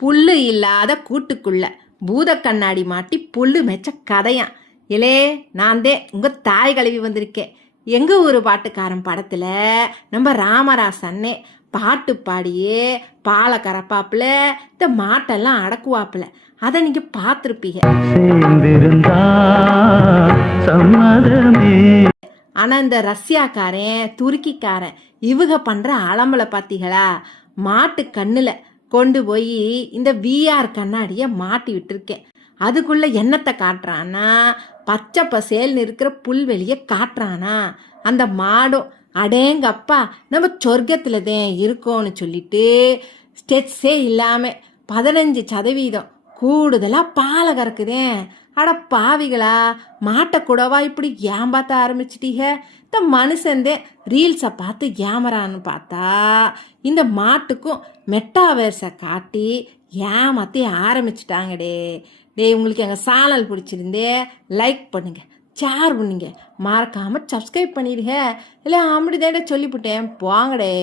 புல்லு இல்லாத கூட்டுக்குள்ள பூத கண்ணாடி மாட்டி புல்லு மெச்ச கதையான். இலே நான் உங்க தாய் கழுவி வந்திருக்கேன். எங்க ஊர் பாட்டுக்காரன் படத்துல நம்ம ராமராஸ் அண்ணே பாட்டு பாடியே பாலை கரப்பாப்புல இந்த மாட்டெல்லாம் அடக்குவாப்புல. அதை நீங்க பார்த்துருப்பீங்க. ஆனா இந்த ரஷ்யாக்காரன் துருக்கிக்காரன் இவங்க பண்ற அலம்பலை பார்த்தீங்களா? மாட்டு கண்ணுல கொண்டு போய் இந்த விஆர் கண்ணாடியை மாட்டி விட்டுருக்கேன். அதுக்குள்ள என்னத்தை காட்டுறானா? பச்சை பசேல்னு இருக்கிற புல்வெளியை காட்டுறானா? அந்த மாடும் அடேங்கப்பா நம்ம சொர்க்கத்தில் தான் இருக்கோன்னு சொல்லிட்டு ஸ்டெட்ஸே இல்லாமல் 15% கூடுதலாக பாலை கறக்குதேன். அட பாவிகளா, மாட்டை கூடவா இப்படி ஏமாத்த ஆரம்பிச்சிட்டீங்க? இந்த மனுஷந்தே ரீல்ஸை பார்த்து ஏமரான்னு பார்த்தா இந்த மாட்டுக்கும் மெட்டாவேர்ஸை காட்டி ஏமாற்றி ஆரம்பிச்சிட்டாங்கடே. உங்களுக்கு எங்கள் சேனல் பிடிச்சிருந்தே லைக் பண்ணுங்க, ஷேர் பண்ணுங்க, மறக்காமல் சப்ஸ்கிரைப் பண்ணிடுங்க. இல்லை அப்படிதான்டே சொல்லிவிட்டேன், போங்கடே.